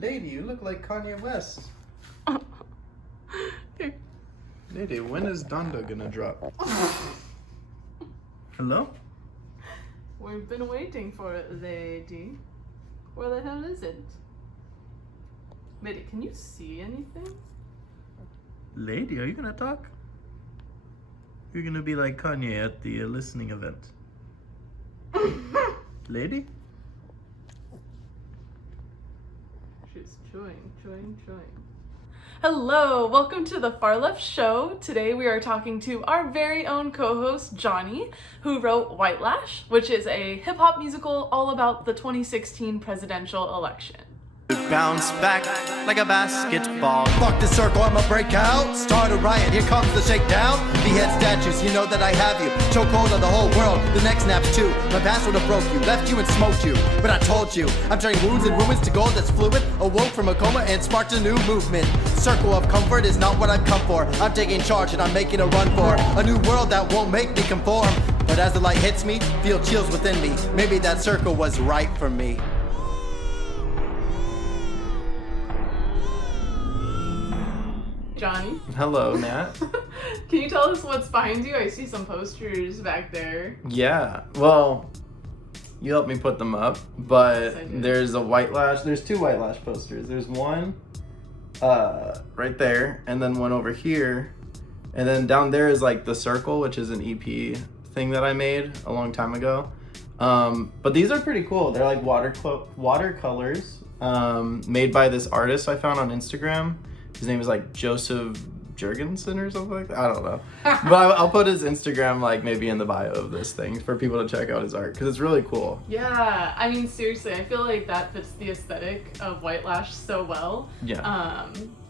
Lady, you look like Kanye West. Lady, when is Donda gonna drop? Hello? We've been waiting for it, lady. Where the hell is it? Lady, can you see anything? Lady, are you gonna talk? You're gonna be like Kanye at the listening event. Lady? She's chewing. Hello, welcome to the Far Left Show. Today we are talking to our very own co-host, Johnny, who wrote Whitelash, which is a hip-hop musical all about the 2016 presidential election. Bounce back like a basketball. Fuck the circle, I'ma break out. Start a riot, here comes the shakedown. Behead statues, you know that I have you. Choke hold on the whole world, the next snaps too. My past would have broke you, left you and smoked you. But I told you, I'm turning wounds and ruins to gold that's fluid. Awoke from a coma and sparked a new movement. Circle of comfort is not what I've come for. I'm taking charge and I'm making a run for a new world that won't make me conform. But as the light hits me, feel chills within me. Maybe that circle was right for me. Johnny? Hello, Nat. Can you tell us what's behind you? I see some posters back there. Yeah, well, you helped me put them up, but Yes, I did. there's a Whitelash, there's two Whitelash posters. There's one right there, and then one over here. And then down there is like The Circle, which is an EP thing that I made a long time ago. But these are pretty cool. They're like watercolors made by this artist I found on Instagram. His name is like Joseph Jurgensen or something like that. I don't know. But I'll put his Instagram like maybe in the bio of this thing for people to check out his art because it's really cool. Yeah, I mean, seriously, I feel like that fits the aesthetic of Whitelash so well. Yeah.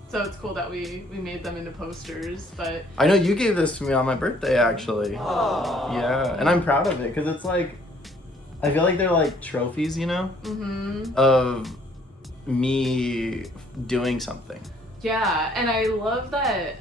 So it's cool that we made them into posters, but... I know you gave this to me on my birthday actually. Aww. Yeah, and I'm proud of it because it's like, I feel like they're like trophies, you know, Mm-hmm. of me doing something. Yeah, and I love that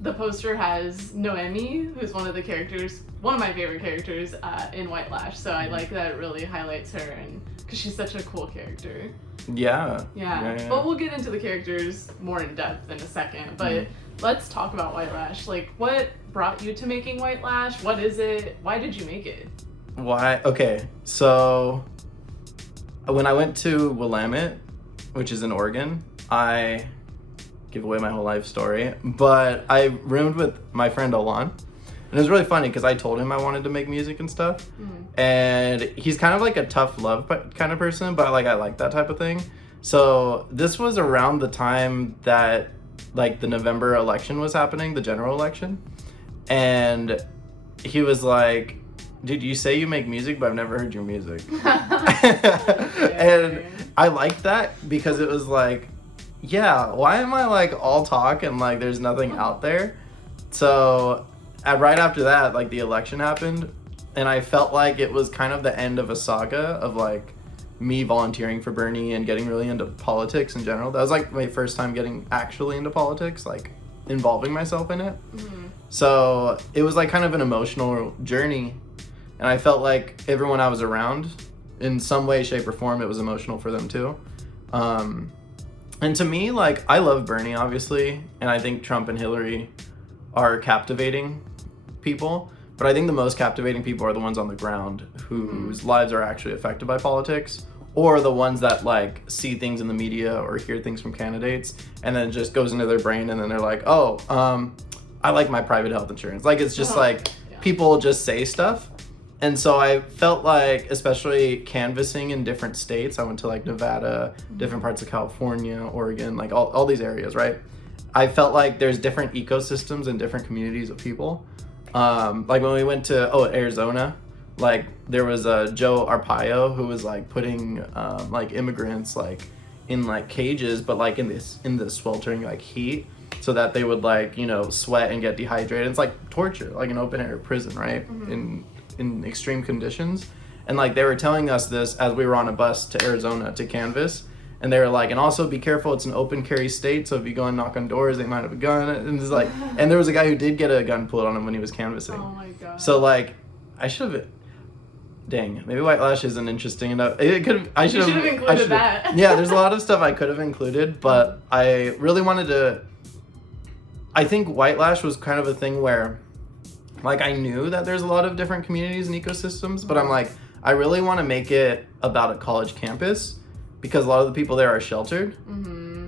the poster has Noemi, who's one of the characters, one of my favorite characters in Whitelash. So I like that it really highlights her, and because she's such a cool character. Yeah. Yeah. But we'll get into the characters more in depth in a second. But let's talk about Whitelash. Like, what brought you to making Whitelash? What is it? Why did you make it? Why? Okay, so when I went to Willamette, which is in Oregon, I give away my whole life story, but I roomed with my friend Alon, and it was really funny because I told him I wanted to make music and stuff, and he's kind of like a tough love kind of person, but I like that type of thing. So this was around the time that like the November election was happening, the general election, and he was like, dude, you say you make music, but I've never heard your music. And I liked that because it was like, yeah, why am I like all talk and like there's nothing out there? So right after that, like the election happened, and I felt like it was kind of the end of a saga of like me volunteering for Bernie and getting really into politics in general. That was like my first time getting actually into politics, like involving myself in it. So it was like kind of an emotional journey, and I felt like everyone I was around, in some way, shape, or form, it was emotional for them too. And to me, like, I love Bernie, obviously, and I think Trump and Hillary are captivating people, but I think the most captivating people are the ones on the ground whose lives are actually affected by politics, or the ones that, like, see things in the media or hear things from candidates, and then it just goes into their brain, and then they're like, oh, I like my private health insurance. Like, it's just people just say stuff. And so I felt like, especially canvassing in different states, I went to like Nevada, different parts of California, Oregon, like all these areas, right? I felt like there's different ecosystems and different communities of people. Like when we went to Arizona, like there was Joe Arpaio who was like putting like immigrants like in like cages, but like in this sweltering like heat, so that they would like, you know, sweat and get dehydrated. It's like torture, like an open air prison, right? In extreme conditions. And like they were telling us this as we were on a bus to Arizona to canvass, and they were like, and also be careful, it's an open carry state, so if you go and knock on doors, they might have a gun. And it's like, and there was a guy who did get a gun pulled on him when he was canvassing. Oh my god. So like I should have Dang, maybe Whitelash isn't interesting enough. It could. I should You have should have included that. Yeah, there's a lot of stuff I could have included, but I really wanted to. I think Whitelash was kind of a thing where, like, I knew that there's a lot of different communities and ecosystems, but I'm like, I really want to make it about a college campus because a lot of the people there are sheltered.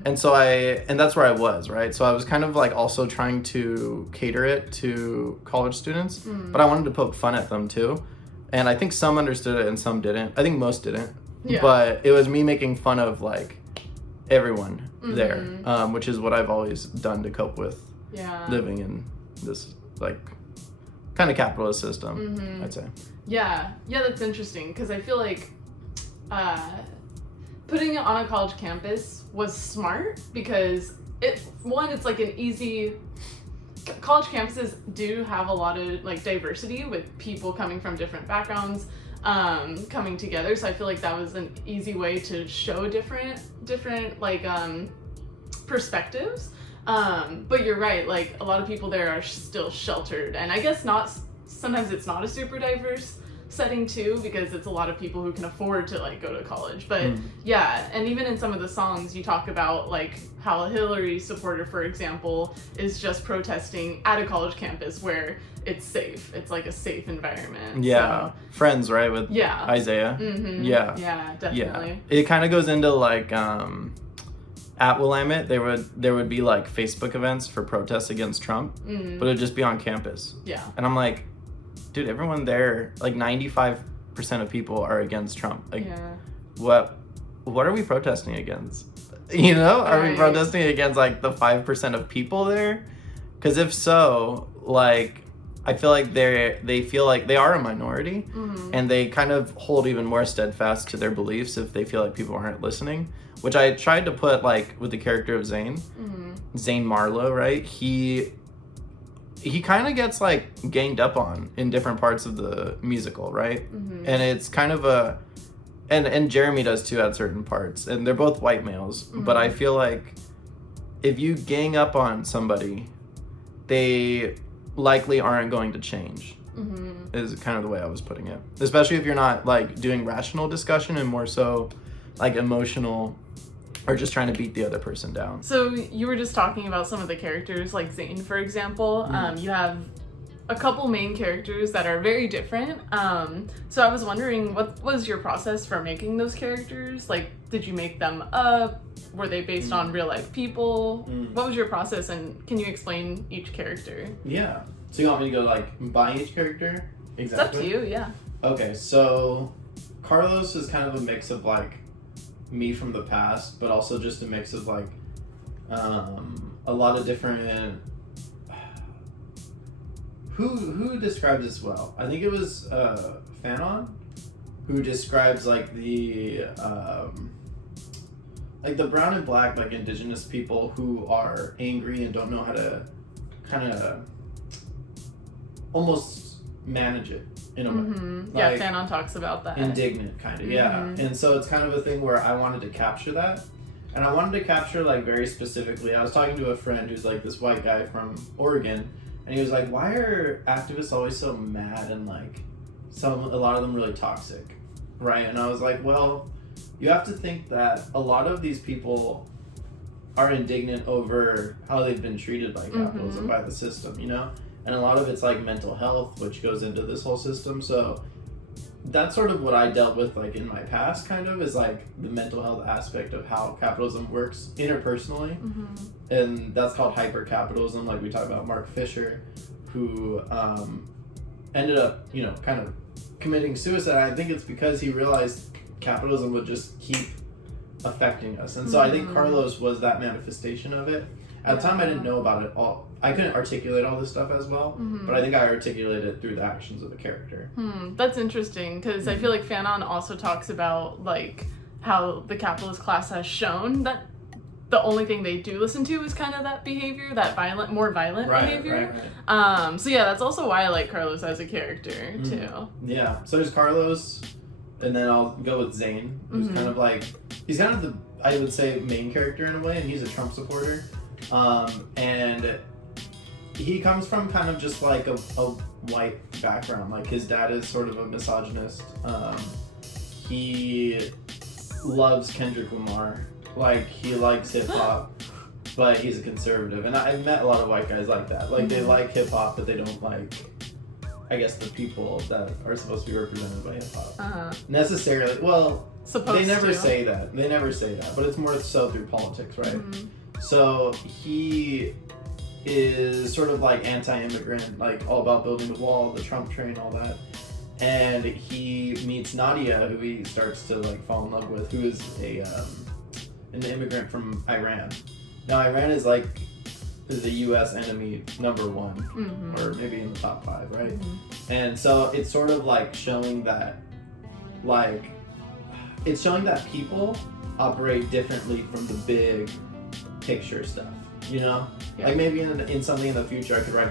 And so and that's where I was, right? So I was kind of like also trying to cater it to college students, but I wanted to poke fun at them too. And I think some understood it and some didn't. I think most didn't. Yeah. But it was me making fun of like everyone there, which is what I've always done to cope with living in this like kind of capitalist system, I'd say. Yeah, that's interesting because I feel like putting it on a college campus was smart because it's like an easy. College campuses do have a lot of like diversity with people coming from different backgrounds coming together, so I feel like that was an easy way to show different like perspectives. But you're right, like a lot of people there are still sheltered, and I guess sometimes it's not a super diverse setting too because it's a lot of people who can afford to like go to college, but yeah, and even in some of the songs you talk about like how a Hillary supporter, for example, is just protesting at a college campus where it's safe, it's like a safe environment. So, Friends, right, with Isaiah. Yeah, definitely. It kind of goes into like at Willamette there would be like Facebook events for protests against Trump, but it'd just be on campus. And I'm like, dude, everyone there, like 95% of people are against Trump. Like, what are we protesting against? You know, are we protesting against like the 5% of people there? Because if so, like, I feel like they feel like they are a minority, and they kind of hold even more steadfast to their beliefs if they feel like people aren't listening. Which I tried to put like with the character of Zane, Zane Marlowe, right? He kind of gets like ganged up on in different parts of the musical, right? And it's kind of and Jeremy does too at certain parts, and they're both white males, but I feel like if you gang up on somebody, they likely aren't going to change, is kind of the way I was putting it. Especially if you're not like doing rational discussion and more so like emotional or just trying to beat the other person down. So you were just talking about some of the characters, like Zane, for example. You have a couple main characters that are very different. So I was wondering, what was your process for making those characters? Like, did you make them up? Were they based on real life people? What was your process, and can you explain each character? Yeah. So you want me to go like by each character? Exactly. It's up to you, yeah. Okay, so Carlos is kind of a mix of like me from the past, but also just a mix of like a lot of different. Who describes this well? I think it was Fanon, who describes like the brown and black like indigenous people who are angry and don't know how to kind of almost manage it in a way. Yeah, Fanon talks about that. Indignant, kind of, yeah. And so it's kind of a thing where I wanted to capture that. And I wanted to capture, like, very specifically. I was talking to a friend who's, like, this white guy from Oregon. And he was like, why are activists always so mad and, like, a lot of them really toxic, right? And I was like, well, you have to think that a lot of these people are indignant over how they've been treated by capitalism, by the system, you know? And a lot of it's like mental health, which goes into this whole system. So that's sort of what I dealt with like in my past, kind of, is like the mental health aspect of how capitalism works interpersonally. And that's called hyper-capitalism, like we talked about Mark Fisher, who ended up, you know, kind of committing suicide. I think it's because he realized capitalism would just keep affecting us. And so I think Carlos was that manifestation of it. At the time, I didn't know about it all. I couldn't articulate all this stuff as well, but I think I articulated it through the actions of the character. That's interesting, because I feel like Fanon also talks about like how the capitalist class has shown that the only thing they do listen to is kind of that behavior, that more violent behavior. Right. So yeah, that's also why I like Carlos as a character too. Yeah. So there's Carlos, and then I'll go with Zane, who's kind of like, he's kind of the, I would say, main character in a way, and he's a Trump supporter. And he comes from kind of just like a white background. Like his dad is sort of a misogynist. He loves Kendrick Lamar. Like he likes hip hop, but he's a conservative. And I've met a lot of white guys like that. Like they like hip hop, but they don't like, I guess, the people that are supposed to be represented by hip hop necessarily. Well, they never say that. They never say that, but it's more so through politics, right? So he is sort of like anti-immigrant, like all about building the wall, the Trump train, all that. And he meets Nadia, who he starts to like fall in love with, who is an immigrant from Iran. Now Iran is like the U.S. enemy number one, or maybe in the top 5, right? And so it's sort of like showing that, like, it's showing that people operate differently from the big picture stuff, you know? Yeah. Like maybe in something in the future I could write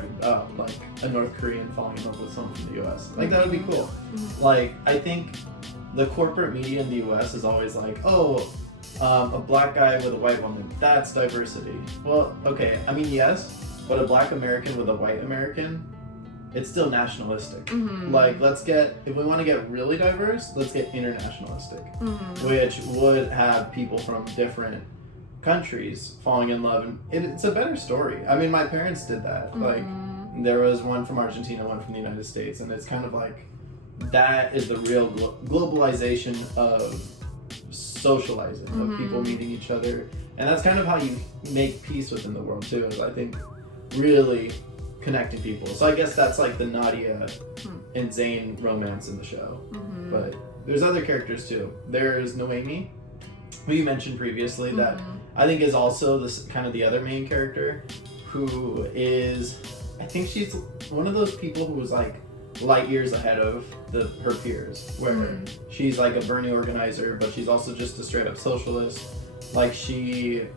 like a North Korean falling in love with someone from the US. Like that would be cool. Like I think the corporate media in the US is always like, oh, a black guy with a white woman, that's diversity. Well, okay, I mean yes, but a black American with a white American, it's still nationalistic. Like if we want to get really diverse, let's get internationalistic, which would have people from different countries falling in love, and it's a better story. I mean, my parents did that. Like there was one from Argentina, one from the United States, and it's kind of like that is the real globalization of socializing, of people meeting each other, and that's kind of how you make peace within the world too, is I think really connecting people. So I guess that's like the Nadia and Zayn romance in the show. But there's other characters too. There's Noemi, who you mentioned previously, that I think is also this kind of the other main character, who is, I think she's one of those people who was like light years ahead of her peers, where she's like a Bernie organizer, but she's also just a straight up socialist. Like she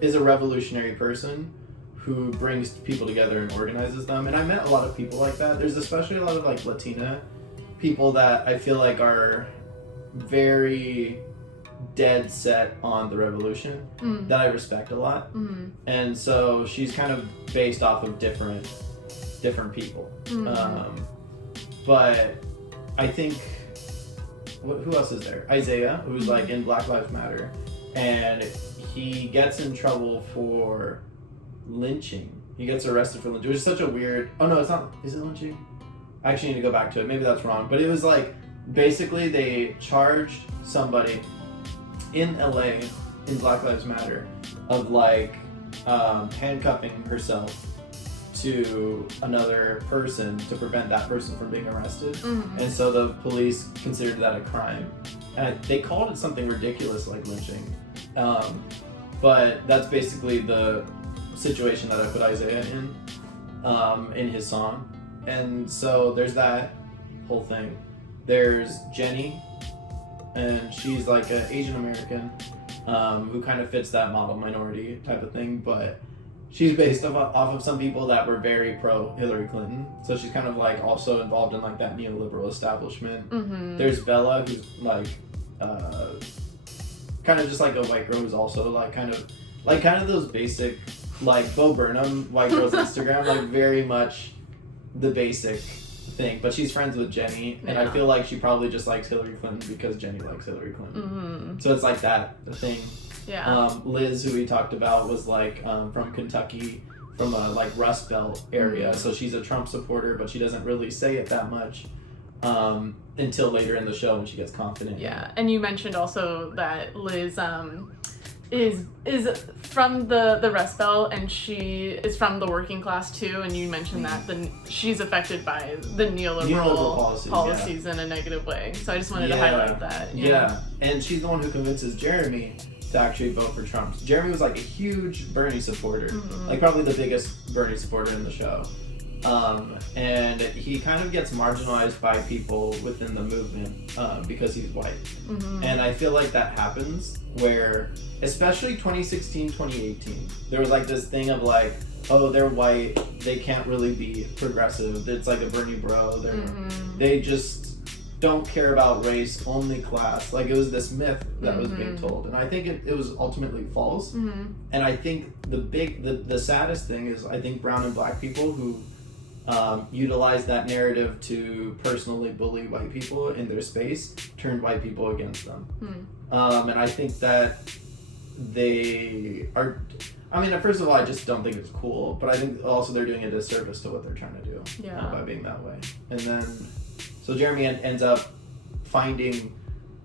is a revolutionary person who brings people together and organizes them. And I met a lot of people like that. There's especially a lot of like Latina people that I feel like are very dead set on the revolution, that I respect a lot. And so she's kind of based off of different people. But I think, who else is there? Isaiah, who's like in Black Lives Matter, and he gets in trouble for lynching. He gets arrested for lynching, which is such a weird, oh no, it's not, is it lynching? I actually need to go back to it, maybe that's wrong, but it was like, basically they charged somebody in LA, in Black Lives Matter, of like handcuffing herself to another person to prevent that person from being arrested. And so the police considered that a crime. And they called it something ridiculous like lynching. But that's basically the situation that I put Isaiah in his song. And so there's that whole thing. There's Jenny, and she's like an Asian American who kind of fits that model minority type of thing, but she's based off of some people that were very pro Hillary Clinton, so she's kind of like also involved in like that neoliberal establishment. There's Bella, who's like kind of just like a white girl who's also like kind of those basic like Bo Burnham white girls Instagram, like very much the basic thing, but she's friends with Jenny, and I feel like she probably just likes Hillary Clinton because Jenny likes Hillary Clinton. So it's like that the thing. Liz, who we talked about, was like from Kentucky, from a like Rust Belt area, so she's a Trump supporter, but she doesn't really say it that much until later in the show when she gets confident. And you mentioned also that Liz is from the Rust Belt, and she is from the working class too, and you mentioned that she's affected by the neoliberal policies in a negative way. So I just wanted to highlight that. And she's the one who convinces Jeremy to actually vote for Trump. Jeremy was like a huge Bernie supporter, like probably the biggest Bernie supporter in the show. And he kind of gets marginalized by people within the movement because he's white. And I feel like that happens where, especially 2016, 2018, there was like this thing of like, oh, they're white, they can't really be progressive. It's like a Bernie bro. They just don't care about race, only class. Like it was this myth that was being told. And I think it was ultimately false. And I think the saddest thing is I think brown and black people who utilized that narrative to personally bully white people in their space, turned white people against them. And I think that they are, I mean, first of all, I just don't think it's cool, but I think also they're doing a disservice to what they're trying to do by being that way. And then, so Jeremy ends up finding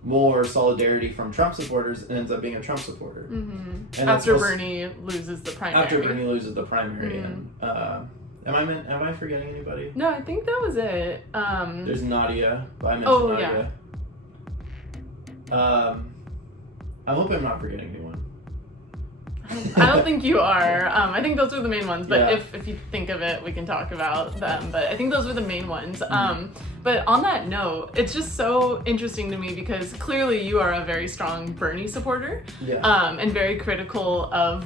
more solidarity from Trump supporters and ends up being a Trump supporter. And after Bernie loses the primary. And am I forgetting anybody? No, I think that was it. There's Nadia, but I mentioned Nadia. I hope I'm not forgetting anyone. I don't think you are. I think those are the main ones, but if you think of it, we can talk about them. But I think those were the main ones. But on that note, it's just so interesting to me because clearly you are a very strong Bernie supporter, and very critical of,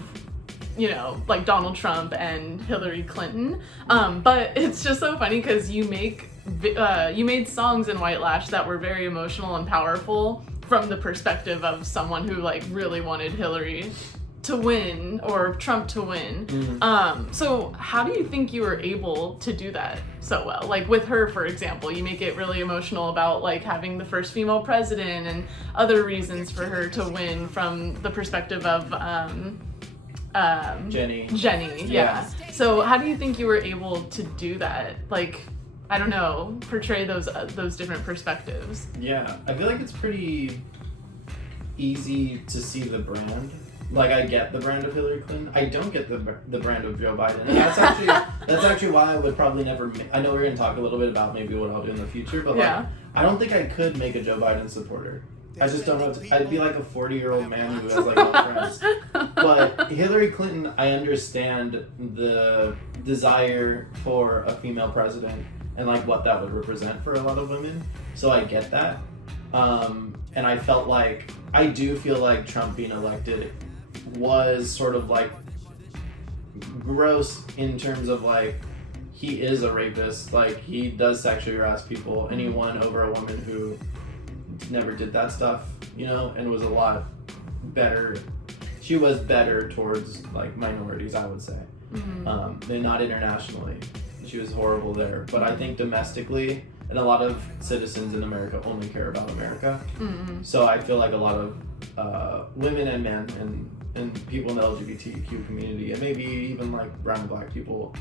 you know, like Donald Trump and Hillary Clinton. But it's just so funny because you made songs in Whitelash that were very emotional and powerful from the perspective of someone who like really wanted Hillary to win or Trump to win. So how do you think you were able to do that so well? Like with her, for example, you make it really emotional about like having the first female president and other reasons for her to win from the perspective of Jenny. Yeah. So how do you think you were able to do that? Like, I don't know, portray those different perspectives. Yeah, I feel like it's pretty easy to see the brand. Like, I get the brand of Hillary Clinton. I don't get the brand of Joe Biden. And that's actually why I would probably never. I know we're gonna talk a little bit about maybe what I'll do in the future, but like, I don't think I could make a Joe Biden supporter. I just don't know. I'd be like a 40-year-old man who has like no friends. But Hillary Clinton, I understand the desire for a female president and like what that would represent for a lot of women. So I get that. And I do feel like Trump being elected was sort of like gross in terms of like he is a rapist. Like he does sexually harass people and he won over a woman who never did that stuff, you know, and was a lot better. She was better towards like minorities, I would say. Than not internationally. She was horrible there. But I think domestically, and a lot of citizens in America only care about America. So I feel like a lot of women and men and people in the LGBTQ community, and maybe even like brown and black people,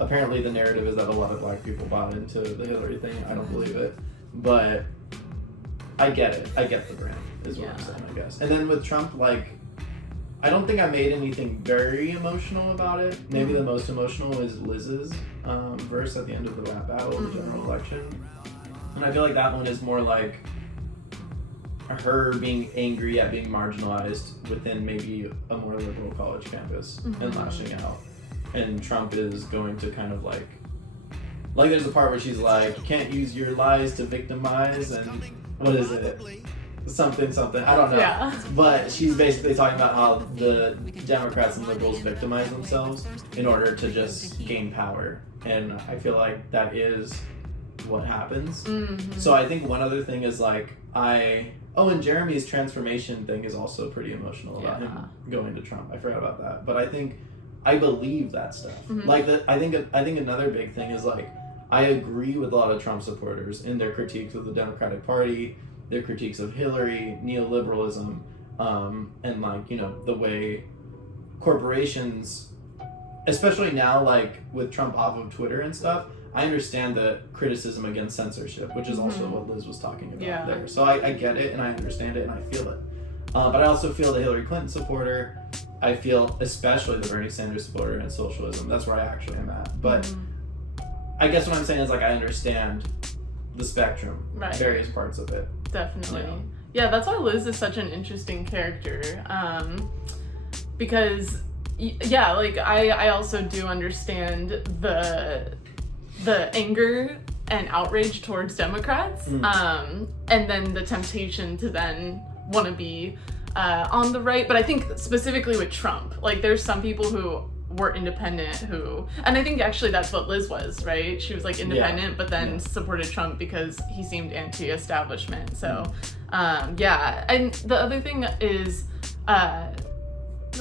apparently the narrative is that a lot of black people bought into the Hillary thing. I don't believe it. But I get it. I get the brand, is what I'm saying, I guess. And then with Trump, like, I don't think I made anything very emotional about it. Maybe the most emotional is Liz's verse at the end of the rap battle in the general election. And I feel like that one is more like her being angry at being marginalized within maybe a more liberal college campus and lashing out. And Trump is going to kind of like there's a part where she's like, you can't use your lies to victimize, and what is it? Something, I don't know. Yeah. But she's basically talking about how the Democrats and liberals victimize themselves in order to just gain power. And I feel like that is what happens. So I think one other thing is like, and Jeremy's transformation thing is also pretty emotional about him going to Trump. I forgot about that. But I believe that stuff. Like I think another big thing is like, I agree with a lot of Trump supporters in their critiques of the Democratic Party, their critiques of Hillary, neoliberalism, and like, you know, the way corporations, especially now, like with Trump off of Twitter and stuff, I understand the criticism against censorship, which is also what Liz was talking about there. So I get it and I understand it and I feel it. But I also feel the Hillary Clinton supporter. I feel especially the Bernie Sanders supporter and socialism. That's where I actually am at. But I guess what I'm saying is like I understand the spectrum, various parts of it. Definitely. Yeah, that's why Liz is such an interesting character. Because, like I also do understand the anger and outrage towards Democrats, and then the temptation to then want to be on the right. But I think specifically with Trump, like there's some people who were independent and I think actually that's what Liz was, right? She was like independent, but then supported Trump because he seemed anti-establishment. So, and the other thing is,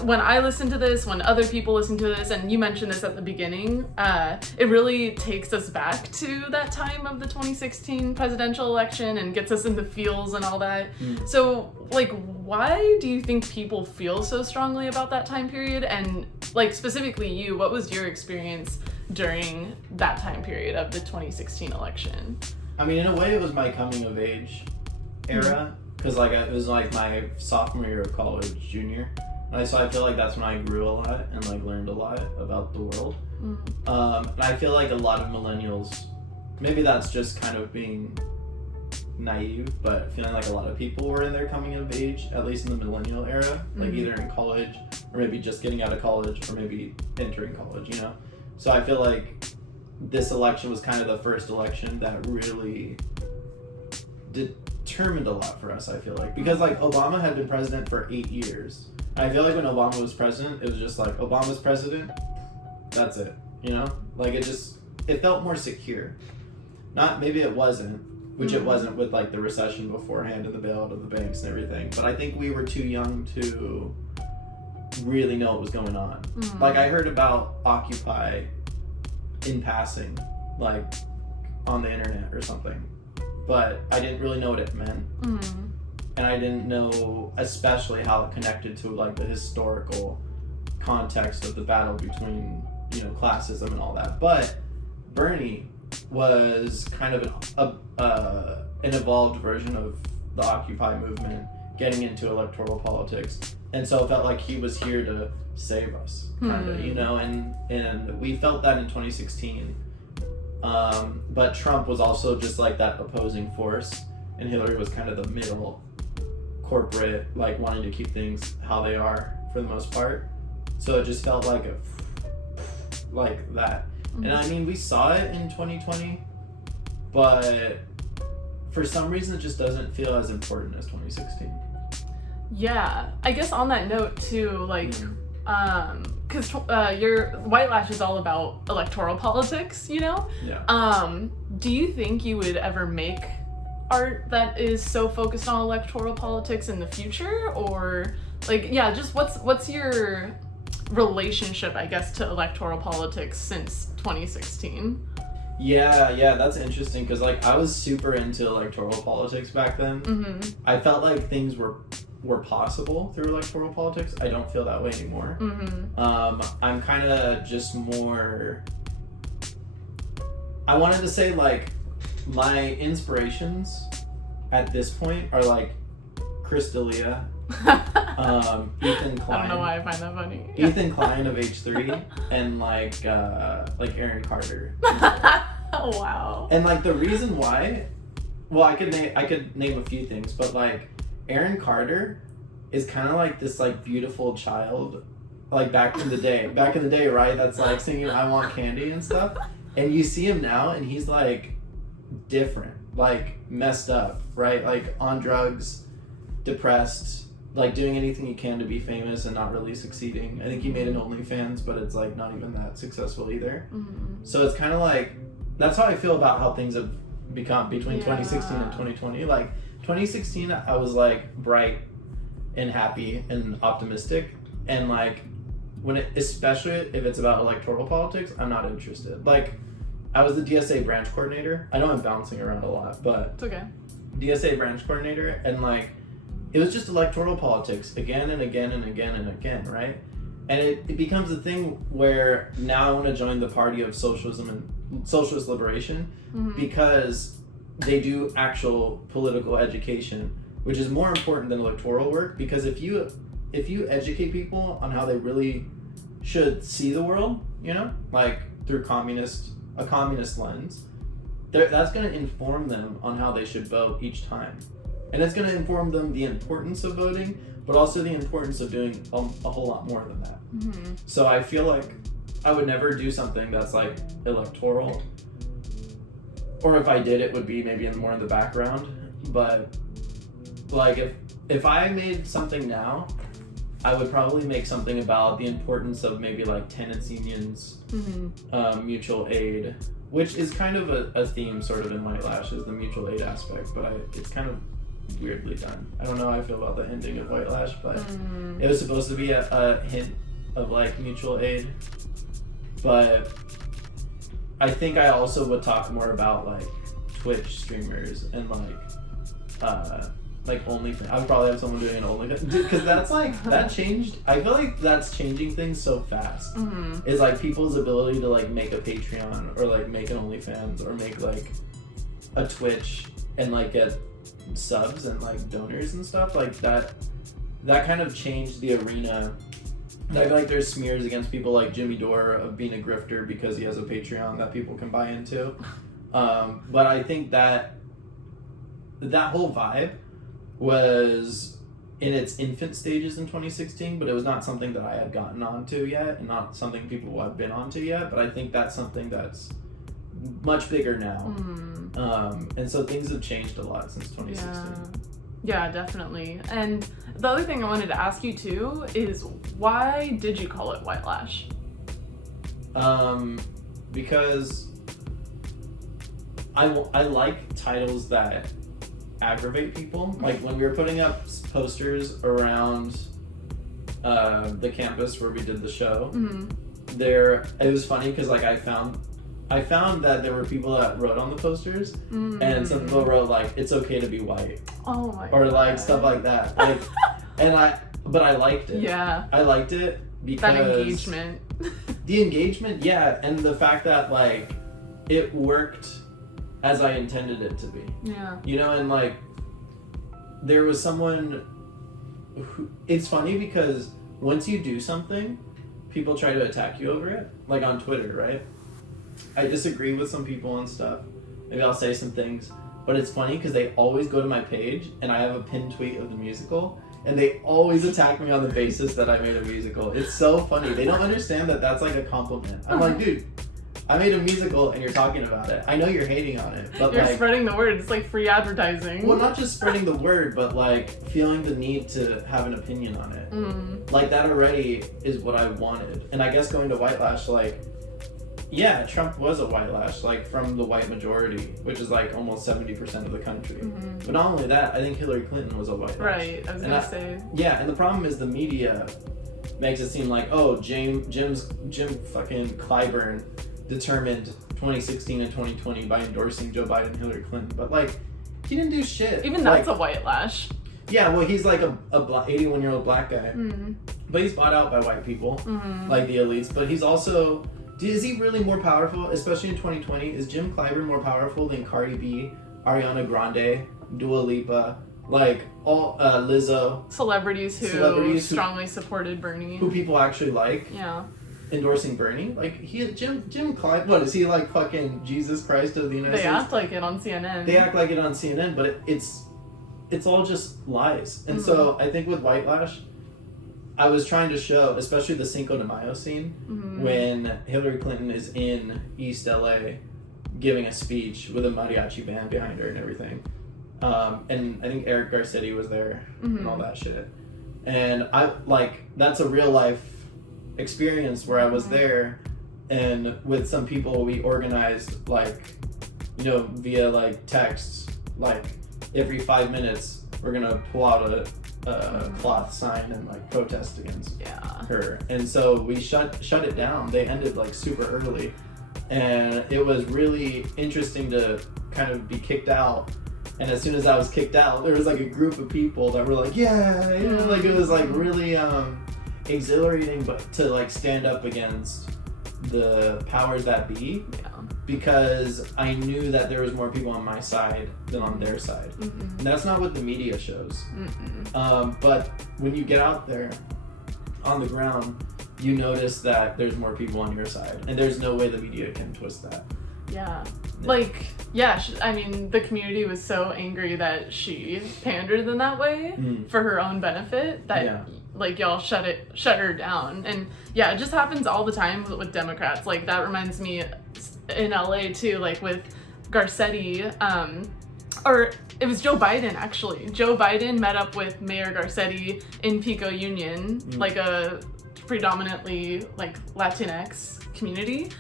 when I listen to this, when other people listen to this, and you mentioned this at the beginning, it really takes us back to that time of the 2016 presidential election and gets us in the feels and all that. So, like, why do you think people feel so strongly about that time period? And, like, specifically you, what was your experience during that time period of the 2016 election? I mean, in a way, it was my coming of age era, because like it was like my sophomore year of college, junior. So I feel like that's when I grew a lot and like learned a lot about the world. And I feel like a lot of millennials, maybe that's just kind of being naive, but feeling like a lot of people were in their coming of age, at least in the millennial era, like either in college or maybe just getting out of college or maybe entering college, you know? So I feel like this election was kind of the first election that really determined a lot for us, I feel like. Because like Obama had been president for 8 years. I feel like when Obama was president, it was just like, Obama's president, that's it, you know? Like it felt more secure. Maybe it wasn't, which it wasn't with like the recession beforehand and the bailout of the banks and everything, but I think we were too young to really know what was going on. Like I heard about Occupy in passing, like on the internet or something, but I didn't really know what it meant. And I didn't know especially how it connected to like the historical context of the battle between, you know, classism and all that. But Bernie was kind of an evolved version of the Occupy movement, getting into electoral politics, and so it felt like he was here to save us, kind of, you know, and we felt that in 2016. But Trump was also just like that opposing force, and Hillary was kind of the middle corporate, like wanting to keep things how they are for the most part. So it just felt like like that. And I mean, we saw it in 2020, but for some reason it just doesn't feel as important as 2016. Yeah, I guess on that note too, like, because your Whitelash is all about electoral politics, you know? Yeah. Do you think you would ever make art that is so focused on electoral politics in the future? Or, like, yeah, just what's your relationship, I guess, to electoral politics since 2016? Yeah, that's interesting, because like I was super into electoral politics back then. I felt like things were possible through electoral politics. I don't feel that way anymore. I'm kind of just more, I wanted to say like my inspirations at this point are like Chris D'Elia, Ethan Klein. I don't know why I find that funny. Ethan Klein of H3 and like Aaron Carter. Wow. And like the reason why, well, I could name a few things, but like Aaron Carter is kind of like this like beautiful child, like back in the day, right? That's like singing "I Want Candy" and stuff. And you see him now, and he's like different, like messed up, right? Like on drugs, depressed, like doing anything he can to be famous and not really succeeding. I think he made an OnlyFans, but it's like not even that successful either. So it's kind of like, that's how I feel about how things have become between 2016 and 2020. Like 2016, I was like bright and happy and optimistic, and like especially if it's about electoral politics, I'm not interested. Like I was the DSA branch coordinator. I know I'm bouncing around a lot, but it's okay. DSA branch coordinator, and like it was just electoral politics again and again and again and again, right? And it becomes a thing where now I want to join the party of socialism and socialist liberation, because they do actual political education, which is more important than electoral work. Because if you educate people on how they really should see the world, you know, like through a communist lens, that's going to inform them on how they should vote each time. And it's going to inform them the importance of voting, but also the importance of doing a whole lot more than that. So I feel like I would never do something that's like electoral, or if I did, it would be maybe more in the background. But like if I made something now, I would probably make something about the importance of maybe like tenants unions, mutual aid, which is kind of a theme sort of in Whitelash, is the mutual aid aspect, but it's kind of weirdly done. I don't know how I feel about the ending of Whitelash, but it was supposed to be a hint of like mutual aid. But I think I also would talk more about like Twitch streamers and like OnlyFans. I would probably have someone doing an OnlyFans because that's like that changed. I feel like that's changing things so fast. Is like people's ability to like make a Patreon or like make an OnlyFans or make like a Twitch and like get subs and like donors and stuff like that. That kind of changed the arena. And I feel like there's smears against people like Jimmy Dore of being a grifter because he has a Patreon that people can buy into. But I think that whole vibe was in its infant stages in 2016, but it was not something that I had gotten onto yet and not something people have been onto yet. But I think that's something that's much bigger now. And so things have changed a lot since 2016. Yeah, definitely. And the other thing I wanted to ask you too is why did you call it Whitelash? Because I like titles that aggravate people. Like when we were putting up posters around the campus where we did the show, it was funny because like I found that there were people that wrote on the posters, and some people wrote like "It's okay to be white," or like stuff like that. Like, but I liked it. Yeah, I liked it because that engagement. The engagement, yeah, and the fact that like it worked as I intended it to be. Yeah, you know, and like there was someone who. It's funny because once you do something, people try to attack you over it, like on Twitter, right? I disagree with some people and stuff. Maybe I'll say some things. But it's funny because they always go to my page and I have a pinned tweet of the musical and they always attack me on the basis that I made a musical. It's so funny. They don't understand that that's like a compliment. I'm like, dude, I made a musical and you're talking about it. I know you're hating on it, but you're like, spreading the word. It's like free advertising. Well, not just spreading the word, but like feeling the need to have an opinion on it. Like that already is what I wanted. And I guess going to Whitelash, like, yeah, Trump was a whitelash, like from the white majority, which is like almost 70% of the country. But not only that, I think Hillary Clinton was a whitelash. Right, I was gonna say. Yeah, and the problem is the media makes it seem like, oh, Jim fucking Clyburn determined 2016 and 2020 by endorsing Joe Biden and Hillary Clinton. But like, he didn't do shit. Even that's a whitelash. Yeah, well, he's like a 81-year-old black guy. But he's bought out by white people, like the elites. But he's also... Is he really more powerful, especially in 2020? Is Jim Clyburn more powerful than Cardi B, Ariana Grande, Dua Lipa, like all Lizzo? Celebrities who strongly supported Bernie. Who people actually like. Yeah. Endorsing Bernie? Like Jim Clyburn, what is he like fucking Jesus Christ of the United States? They act like it on CNN. They act like it on CNN, but it's all just lies. And so I think with Whitelash, I was trying to show, especially the Cinco de Mayo scene, when Hillary Clinton is in East LA giving a speech with a mariachi band behind her and everything. And I think Eric Garcetti was there and all that shit. And that's a real life experience where I was there, and with some people we organized like, you know, via like texts, like every 5 minutes we're gonna pull out a cloth sign and like protest against her. And so we shut it down. They ended like super early, and it was really interesting to kind of be kicked out. And as soon as I was kicked out, there was like a group of people that were like, yeah, you know, like it was like really exhilarating, but to like stand up against the powers that be, because I knew that there was more people on my side than on their side. And that's not what the media shows. But when you get out there on the ground, you notice that there's more people on your side, and there's no way the media can twist that. I mean, the community was so angry that she pandered in that way for her own benefit that like y'all shut her down. And yeah, it just happens all the time with Democrats. Like that reminds me in LA too, like with Garcetti, or it was Joe Biden actually. Joe Biden met up with Mayor Garcetti in Pico Union, like a predominantly like Latinx community.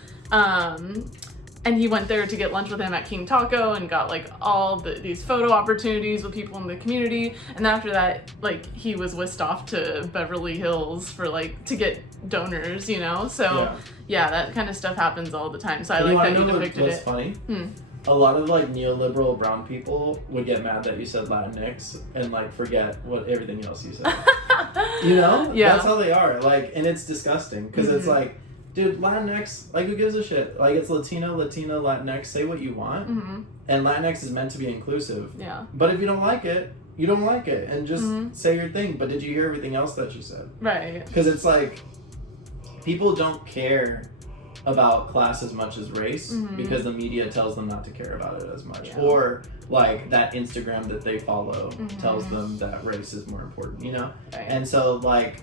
and he went there to get lunch with him at King Taco and got like all these photo opportunities with people in the community. And after that, like he was whisked off to Beverly Hills for like to get donors, you know. So yeah, that kind of stuff happens all the time. So I like that you depicted what's it. Funny? A lot of like neoliberal brown people would get mad that you said Latinx and like forget what everything else you said. You know? Yeah. That's how they are. Like, and it's disgusting because it's like, dude, Latinx, like, who gives a shit? Like, it's Latino, Latinx, say what you want. And Latinx is meant to be inclusive. Yeah. But if you don't like it, you don't like it. And just say your thing. But did you hear everything else that you said? Right. Because it's like, people don't care about class as much as race because the media tells them not to care about it as much. Yeah. Or, like, that Instagram that they follow tells them that race is more important, you know? Right. And so, like,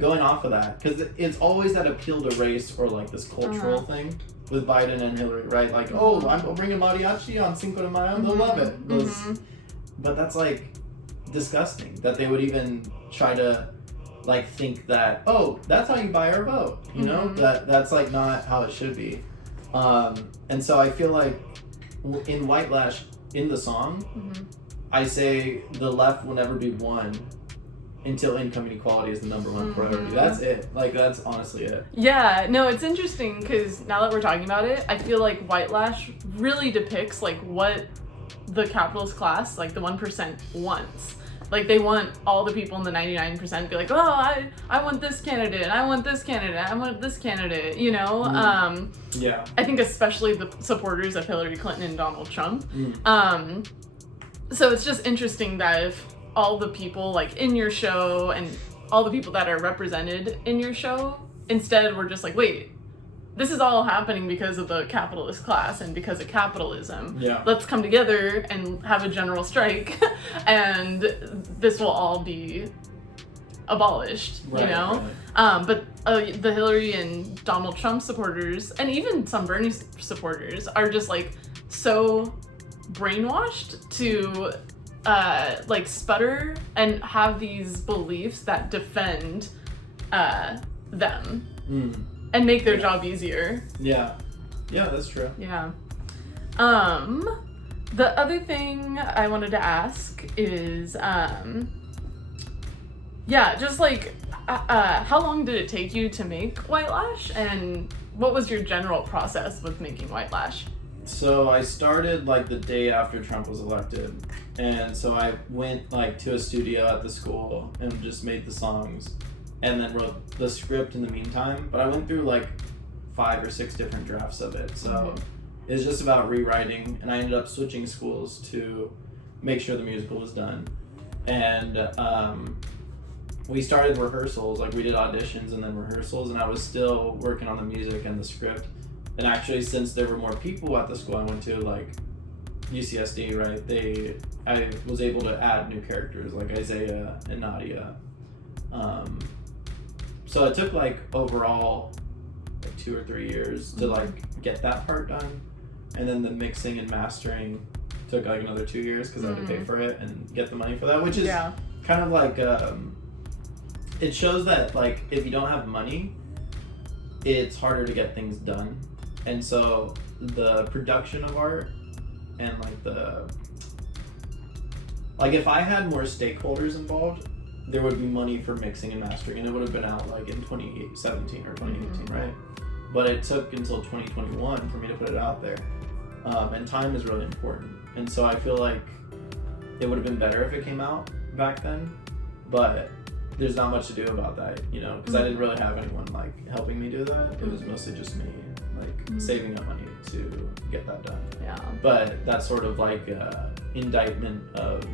going off of that, because it's always that appeal to race or like this cultural thing with Biden and Hillary, right? Like, oh, I'm bringing mariachi on Cinco de Mayo, they'll love it. But that's like disgusting that they would even try to like think that, oh, that's how you buy our vote, you know? That's like not how it should be. And so I feel like in Whitelash, in the song, I say the left will never be won until income inequality is the number one priority. That's it. Like, that's honestly it. Yeah, no, it's interesting because now that we're talking about it, I feel like Whitelash really depicts like what the capitalist class, like the 1%, wants. Like, they want all the people in the 99% to be like, oh, I want this candidate, I want this candidate, I want this candidate, you know? Yeah. I think especially the supporters of Hillary Clinton and Donald Trump. So it's just interesting that if all the people like in your show and all the people that are represented in your show, instead we're just like, wait, this is all happening because of the capitalist class and because of capitalism. Yeah. Let's come together and have a general strike and this will all be abolished, Right, you know? right. But the Hillary and Donald Trump supporters and even some Bernie supporters are just like so brainwashed to like sputter and have these beliefs that defend them and make their job easier. Yeah, that's true. Yeah. The other thing I wanted to ask is just like how long did it take you to make Whitelash, and what was your general process with making Whitelash? So I started like the day after Trump was elected, and so I went like to a studio at the school and just made the songs and then wrote the script in the meantime. But I went through like 5 or 6 different drafts of it, so it was just about rewriting, and I ended up switching schools to make sure the musical was done. And we started rehearsals, like we did auditions and then rehearsals, and I was still working on the music and the script. And actually, since there were more people at the school I went to, like UCSD, right, I was able to add new characters like Isaiah and Nadia. So it took like overall like 2 or 3 years to like get that part done. And then the mixing and mastering took like another 2 years because I had to pay for it and get the money for that, which is kind of like, it shows that like if you don't have money, it's harder to get things done. And so the production of art and like if I had more stakeholders involved, there would be money for mixing and mastering, and it would have been out like in 2017 or 2018, right? But it took until 2021 for me to put it out there. And time is really important. And so I feel like it would have been better if it came out back then, but there's not much to do about that, you know, because I didn't really have anyone like helping me do that. It was mostly just me, like saving up money to get that done. Yeah. But that's sort of like indictment of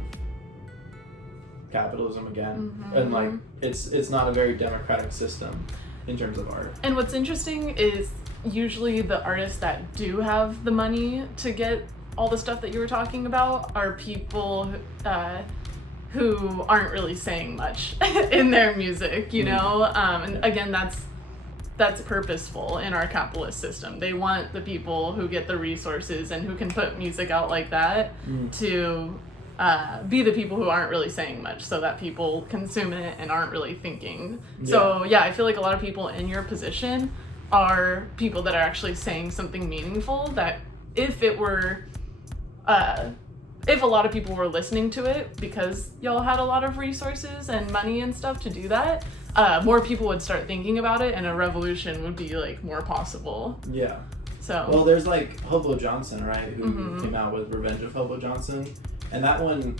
capitalism again, and like it's not a very democratic system in terms of art. And what's interesting is usually the artists that do have the money to get all the stuff that you were talking about are people who aren't really saying much in their music, you know? And again, that's purposeful in our capitalist system. They want the people who get the resources and who can put music out like that to be the people who aren't really saying much, so that people consume it and aren't really thinking. So yeah, I feel like a lot of people in your position are people that are actually saying something meaningful, that if it were, if a lot of people were listening to it, because y'all had a lot of resources and money and stuff to do that, more people would start thinking about it, and a revolution would be like more possible. Yeah. So. Well, there's like Hobo Johnson, right? Who came out with Revenge of Hobo Johnson, and that one,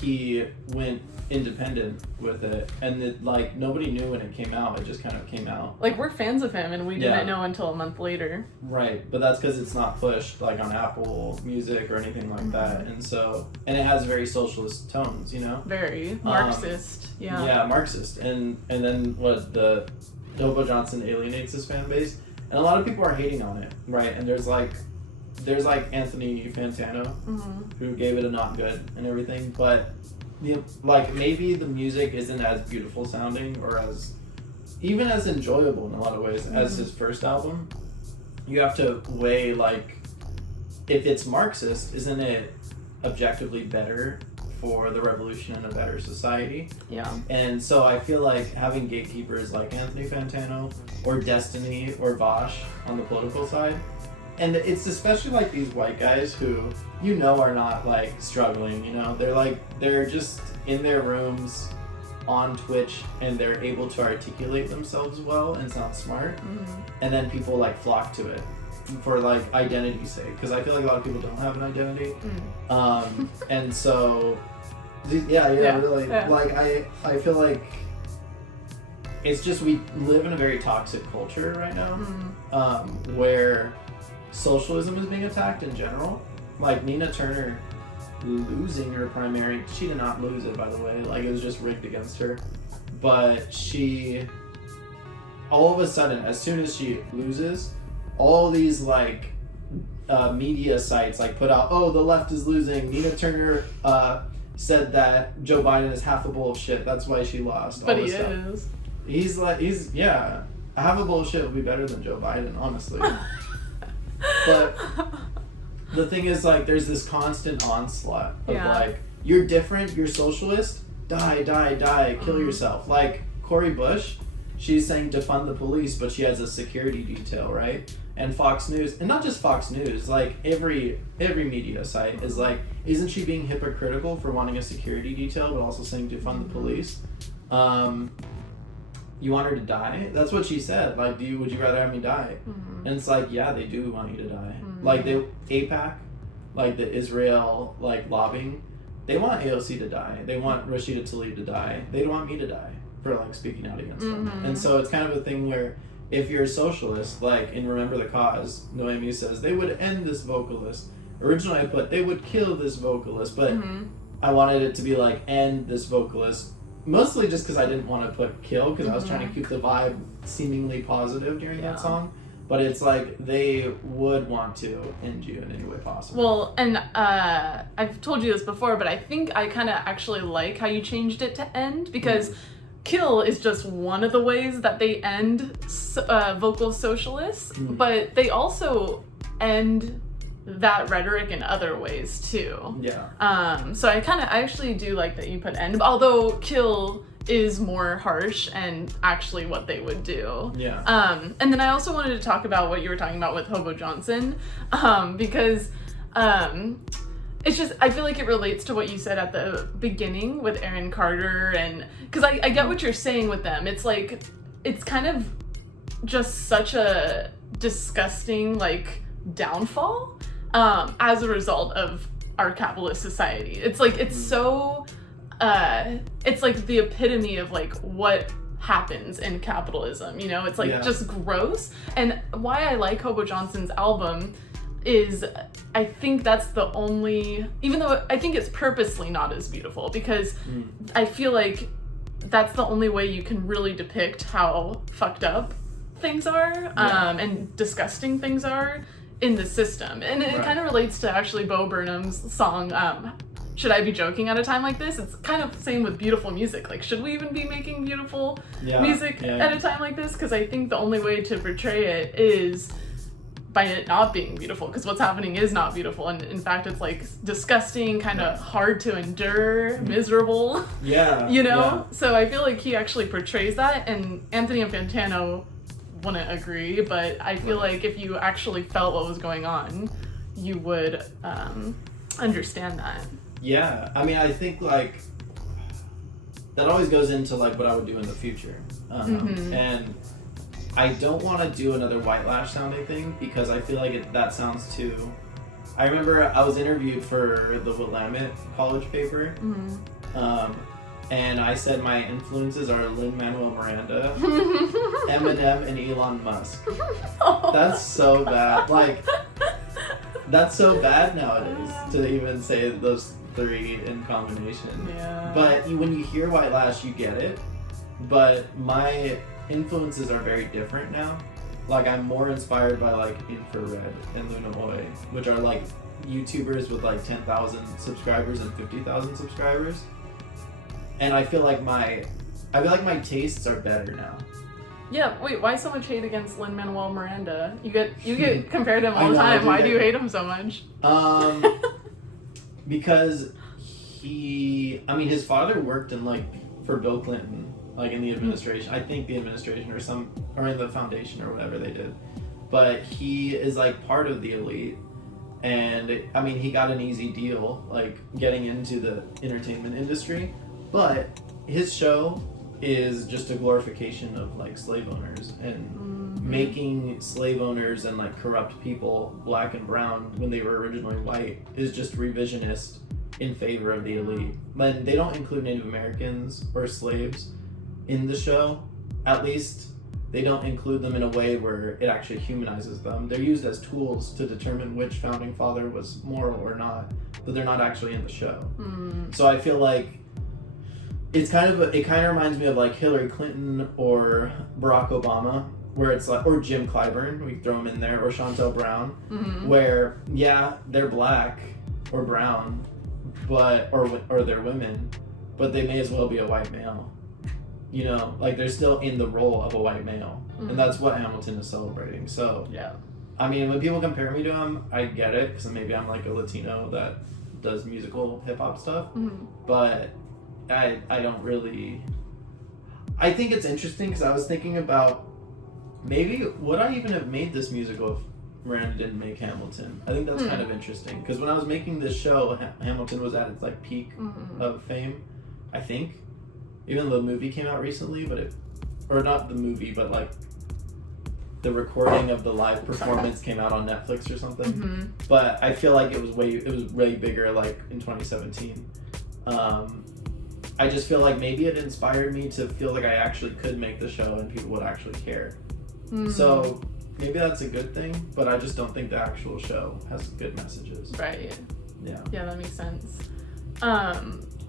he went independent with it, and it, like, nobody knew when it came out. It just kind of came out. Like, we're fans of him, and we didn't know until a month later. Right, but that's because it's not pushed like on Apple Music or anything like that, and so, and it has very socialist tones, you know. Very Marxist. Yeah, Marxist, and then what, the Hobo Johnson alienates his fan base, and a lot of people are hating on it, right? And there's like Anthony Fantano, who gave it a not good and everything, but like, maybe the music isn't as beautiful sounding or as even as enjoyable in a lot of ways as his first album. You have to weigh, like, if it's Marxist, isn't it objectively better for the revolution and a better society? Yeah. And so I feel like having gatekeepers like Anthony Fantano or Destiny or Vosh on the political side, and it's especially like these white guys who, you know, are not like struggling, you know, they're just in their rooms on Twitch, and they're able to articulate themselves well and sound smart, and then people like flock to it for like identity's sake, because I feel like a lot of people don't have an identity, and so really, like I feel like it's just, we live in a very toxic culture right now, where socialism is being attacked in general. Like Nina Turner losing her primary, she did not lose it, by the way, like it was just rigged against her, but she, all of a sudden, as soon as she loses, all these like media sites like put out, oh, the left is losing, Nina Turner said that Joe Biden is half a bowl of shit, that's why she lost. But he is. He's half a bowl of shit would be better than Joe Biden, honestly. But the thing is, like, there's this constant onslaught of like, you're different, you're socialist, die, kill yourself. Like Cori Bush, she's saying defund the police, but she has a security detail, right? And Fox News, and not just Fox News, like every media site is like, isn't she being hypocritical for wanting a security detail but also saying defund the police? You want her to die? That's what she said. Like, would you rather have me die? And it's like, yeah, they do want you to die. Like AIPAC, like the Israel like lobbying, they want AOC to die. They want Rashida Tlaib to die. They don't want me to die for like speaking out against them. And so it's kind of a thing where, if you're a socialist, like in Remember the Cause, Noemi says they would end this vocalist. Originally I put they would kill this vocalist, but I wanted it to be like end this vocalist. Mostly just because I didn't want to put kill, because I was trying to keep the vibe seemingly positive during that song. But it's like, they would want to end you in any way possible. Well, and I've told you this before, but I think I kind of actually like how you changed it to end, because kill is just one of the ways that they end vocal socialists, but they also end that rhetoric in other ways too. Yeah. So I actually do like that you put end, although kill is more harsh and actually what they would do. Yeah. And then I also wanted to talk about what you were talking about with Hobo Johnson, because it's just, I feel like it relates to what you said at the beginning with Aaron Carter, and because I get what you're saying with them. It's like, it's kind of just such a disgusting like downfall as a result of our capitalist society. It's like, it's so it's like the epitome of like what happens in capitalism, you know? It's like just gross. And why I like Hobo Johnson's album is, I think that's the only, even though I think it's purposely not as beautiful, because I feel like that's the only way you can really depict how fucked up things are and disgusting things are in the system. And it kind of relates to actually Bo Burnham's song, Should I Be Joking at a Time Like This? It's kind of the same with beautiful music. Like, should we even be making beautiful music at a time like this? Because I think the only way to portray it is by it not being beautiful, because what's happening is not beautiful, and in fact it's like disgusting, kind of hard to endure, miserable. You know? So I feel like he actually portrays that, and Anthony Fantano wouldn't agree, but I feel like if you actually felt what was going on, you would understand that. Yeah, I mean, I think like that always goes into like what I would do in the future, and I don't want to do another Whitelash sounding thing because I feel like that sounds too. I remember I was interviewed for the Willamette college paper, and I said my influences are Lin-Manuel Miranda, Eminem, and Elon Musk. That's so bad. Like, that's so bad nowadays to even say those three in combination. Yeah. But when you hear Whitelash, you get it. But my influences are very different now. Like, I'm more inspired by like Infrared and Luna Moy, which are like YouTubers with like 10,000 subscribers and 50,000 subscribers. And I feel like my tastes are better now. Yeah, wait, why so much hate against Lin-Manuel Miranda? You get compared to him all the time. Why do you hate him so much? Because his father worked in like for Bill Clinton, like in the administration. I think the administration or in the foundation or whatever they did. But he is like part of the elite. And I mean, he got an easy deal, like getting into the entertainment industry. But his show is just a glorification of like slave owners and making slave owners and like corrupt people black and brown when they were originally white is just revisionist in favor of the elite. When they don't include Native Americans or slaves in the show, at least they don't include them in a way where it actually humanizes them. They're used as tools to determine which founding father was moral or not, but they're not actually in the show. So I feel like it kind of reminds me of like Hillary Clinton or Barack Obama, where it's like, or Jim Clyburn, we throw him in there, or Chantel Brown, where they're black or brown, but or they're women, but they may as well be a white male. You know, like they're still in the role of a white male, and that's what Hamilton is celebrating. So yeah, I mean, when people compare me to him, I get it because maybe I'm like a Latino that does musical hip hop stuff, but I don't really. I think it's interesting because I was thinking about maybe would I even have made this musical if Miranda didn't make Hamilton. I think that's kind of interesting because when I was making this show, Hamilton was at its like peak of fame, I think. Even though the movie came out recently, or not the movie, but like the recording of the live performance came out on Netflix or something. But I feel like it was way bigger like in 2017. I just feel like maybe it inspired me to feel like I actually could make the show and people would actually care. So maybe that's a good thing, but I just don't think the actual show has good messages. Right. Yeah. Yeah, that makes sense.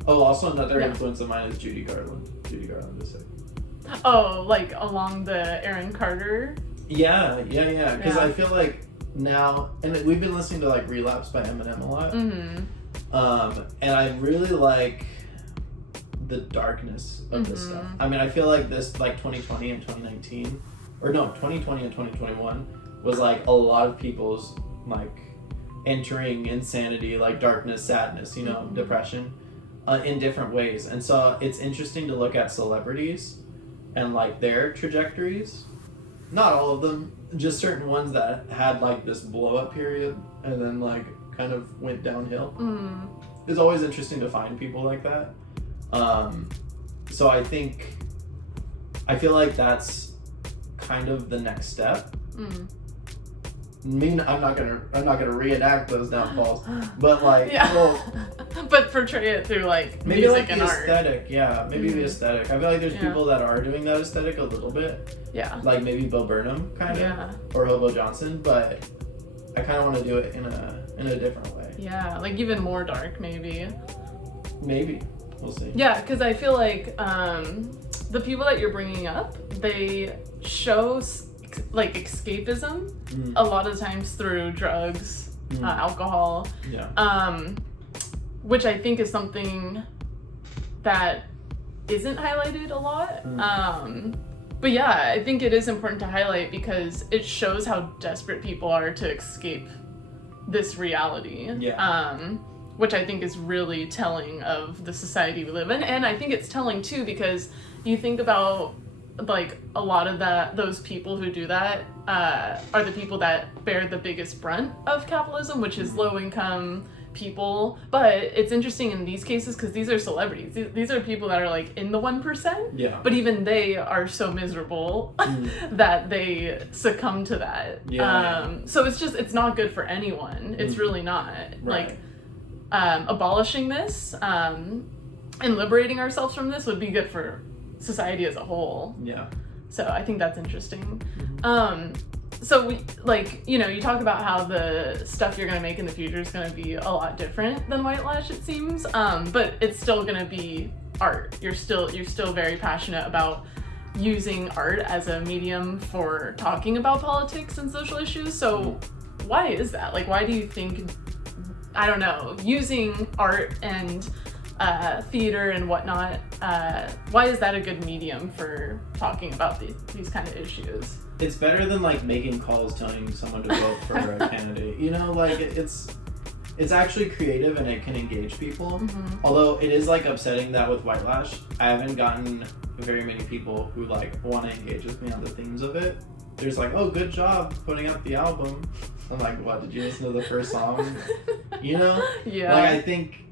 Oh, also another influence of mine is Judy Garland. Judy Garland is sick. Oh, like along the Aaron Carter? Yeah. Because I feel like now, and we've been listening to like Relapse by Eminem a lot. And I really like the darkness of this stuff. I mean, I feel like this, like 2020 and 2019, or no, 2020 and 2021 was like a lot of people's like entering insanity, like darkness, sadness, you know, depression. In different ways. And so it's interesting to look at celebrities and like their trajectories. Not all of them, just certain ones that had like this blow up period and then like kind of went downhill. It's always interesting to find people like that. So I feel like that's kind of the next step. I mean, I'm not gonna reenact those downfalls, but like, but portray it through like maybe music like and the art. Aesthetic, maybe the aesthetic. I feel like there's people that are doing that aesthetic a little bit, like maybe Bo Burnham kind of, or Hobo Johnson, but I kind of want to do it in a different way. Yeah, like even more dark, maybe. Maybe we'll see. Yeah, because I feel like the people that you're bringing up, they show like escapism a lot of times through drugs, alcohol, which I think is something that isn't highlighted a lot. But yeah, I think it is important to highlight because it shows how desperate people are to escape this reality. Which I think is really telling of the society we live in. And I think it's telling too because you think about like a lot of those people who do that are the people that bear the biggest brunt of capitalism, which is low income people. But it's interesting in these cases because these are celebrities. These are people that are like in the 1%. Yeah. But even they are so miserable that they succumb to that. Yeah. So it's not good for anyone. It's really not. Right. Like abolishing this and liberating ourselves from this would be good for society as a whole. Yeah. So I think that's interesting. So we, like, you know, you talk about how the stuff you're gonna make in the future is gonna be a lot different than Whitelash, it seems. But it's still gonna be art. You're still very passionate about using art as a medium for talking about politics and social issues. So why is that? Like, why do you think, I don't know, using art and theater and whatnot, why is that a good medium for talking about these kind of issues? It's better than like making calls telling someone to vote for a candidate. You know, like it's actually creative and it can engage people. Although it is like upsetting that with Whitelash, I haven't gotten very many people who like want to engage with me on the themes of it. There's like, oh, good job putting out the album. I'm like, what, did you listen to the first song? You know? Yeah. Like, I think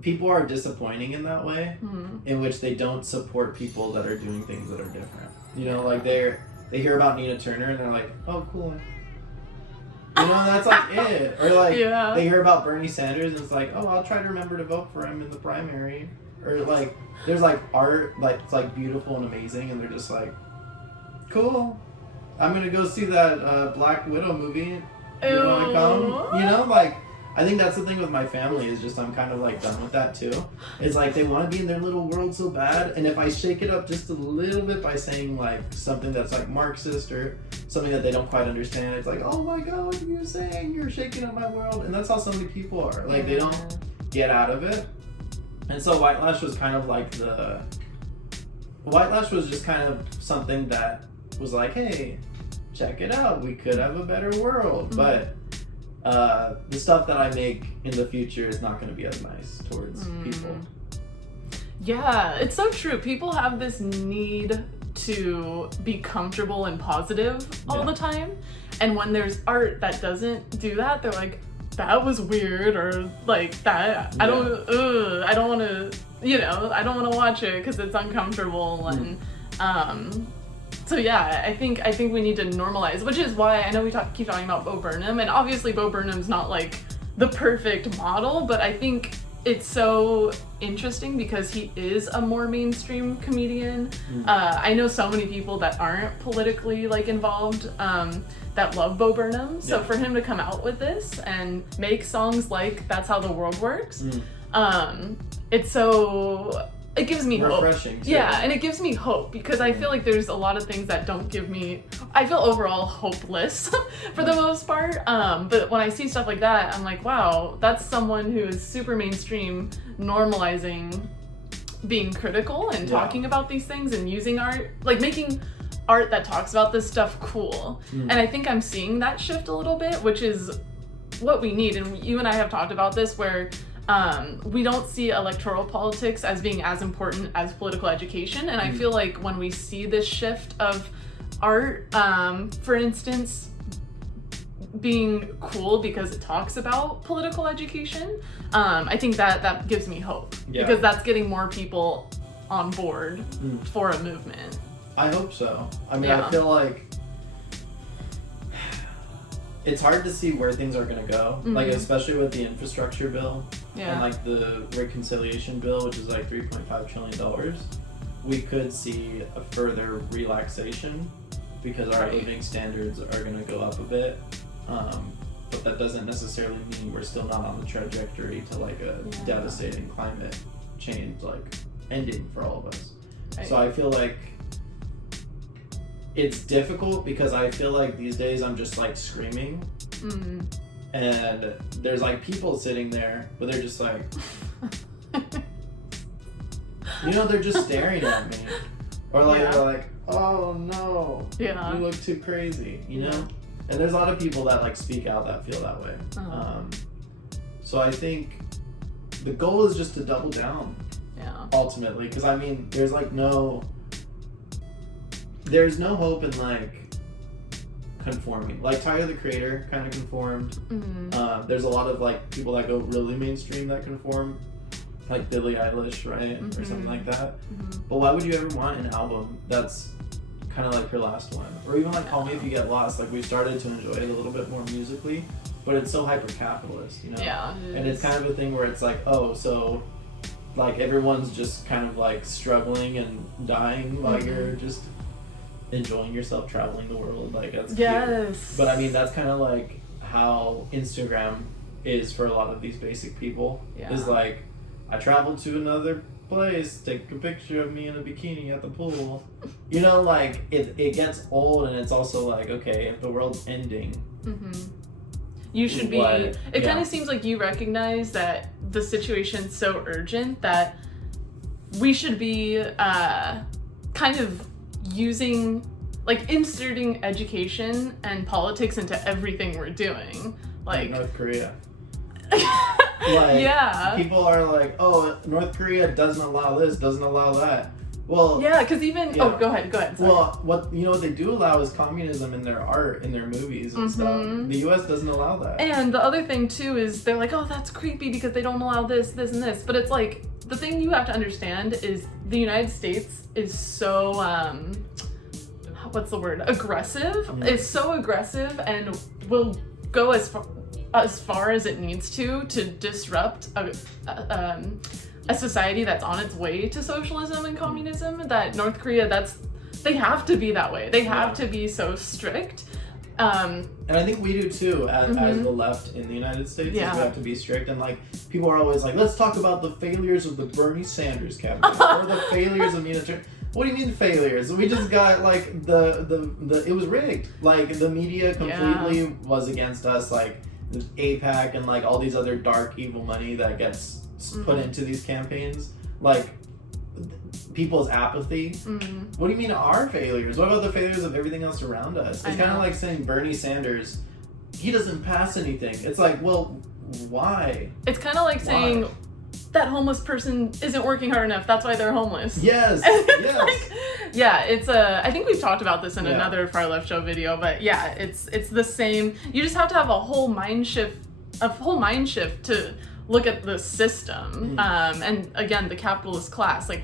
people are disappointing in that way, in which they don't support people that are doing things that are different. You know, like they hear about Nina Turner and they're like, oh, cool. You know, that's like it. Or like they hear about Bernie Sanders and it's like, oh, I'll try to remember to vote for him in the primary. Or like, there's like art, like it's like beautiful and amazing, and they're just like, cool. I'm gonna go see that Black Widow movie. You wanna come? You know, like, I think that's the thing with my family is just I'm kind of like done with that too. It's like they want to be in their little world so bad, and if I shake it up just a little bit by saying like something that's like Marxist or something that they don't quite understand, it's like, oh my god, what are you saying? You're shaking up my world. And that's how so many people are. Like they don't get out of it. And so Whitelash was kind of like Whitelash was just kind of something that was like, hey, check it out, we could have a better world. But the stuff that I make in the future is not going to be as nice towards people. Yeah, it's so true. People have this need to be comfortable and positive all the time. And when there's art that doesn't do that, they're like, that was weird, or like that, I don't want to, you know, I don't want to watch it because it's uncomfortable. And so yeah, I think we need to normalize, which is why I know we keep talking about Bo Burnham, and obviously Bo Burnham's not like the perfect model, but I think it's so interesting because he is a more mainstream comedian. I know so many people that aren't politically like involved that love Bo Burnham. So for him to come out with this and make songs like That's How the World Works, it gives me refreshing hope. too. Yeah, and it gives me hope because I feel like there's a lot of things that don't give me, I feel overall hopeless for the most part. But when I see stuff like that, I'm like, wow, that's someone who is super mainstream, normalizing being critical and talking about these things and using art, like making art that talks about this stuff cool. And I think I'm seeing that shift a little bit, which is what we need. And you and I have talked about this where we don't see electoral politics as being as important as political education. And I feel like when we see this shift of art, for instance, being cool because it talks about political education, I think that gives me hope because that's getting more people on board for a movement. I hope so. I mean, I feel like it's hard to see where things are going to go, like especially with the infrastructure bill and like the reconciliation bill, which is like $3.5 trillion. We could see a further relaxation because our living standards are going to go up a bit, but that doesn't necessarily mean we're still not on the trajectory to like a devastating climate change like ending for all of us. So I feel like it's difficult because I feel like these days I'm just like screaming and there's like people sitting there, but they're just like, you know, they're just staring at me. Or like, they're like, oh no, you look too crazy, you know? And there's a lot of people that like speak out that feel that way. So I think the goal is just to double down ultimately. Because I mean, there's like no... there's no hope in like conforming. Like Tyler the Creator kind of conformed. Mm-hmm. There's a lot of like people that go really mainstream that conform, like Billie Eilish, right, or something like that. But why would you ever want an album that's kind of like her last one, or even like Call Me If You Get Lost? Like we started to enjoy it a little bit more musically, but it's so hyper capitalist, you know. Yeah. And it's kind of a thing where it's like, oh, so like everyone's just kind of like struggling and dying while you're just enjoying yourself traveling the world. Like that's cute. But I mean, that's kind of like how Instagram is for a lot of these basic people. Is like, I traveled to another place, take a picture of me in a bikini at the pool. You know, like it gets old, and it's also like, okay, if the world's ending, you should be. It kind of seems like you recognize that the situation's so urgent that we should be kind of using, like, inserting education and politics into everything we're doing. Like North Korea. Like, people are like, oh, North Korea doesn't allow this, doesn't allow that. Well, because even oh, go ahead. Sorry. Well, what they do allow is communism in their art, in their movies and stuff. The U.S. doesn't allow that. And the other thing too is they're like, oh, that's creepy because they don't allow this, and this. But it's like, the thing you have to understand is the United States is so what's the word? Aggressive. It's so aggressive and will go as far as it needs to disrupt a society that's on its way to socialism and communism. That North Korea, they have to be that way. They have to be so strict. And I think we do too, as the left in the United States. Yeah. We have to be strict, and like people are always like, let's talk about the failures of the Bernie Sanders campaign or the failures of Nina Turner. What do you mean failures? We just got like the it was rigged. Like the media completely was against us. Like APAC and like all these other dark evil money that gets put into these campaigns. Like people's apathy. What do you mean our failures? What about the failures of everything else around us? It's kind of like saying Bernie Sanders, he doesn't pass anything. It's like, well, why? It's kind of like saying that homeless person isn't working hard enough. That's why they're homeless. Yes. It's I think we've talked about this in another Far Left Show video, but it's the same. You just have to have a whole mind shift to look at the system. And again, the capitalist class, like,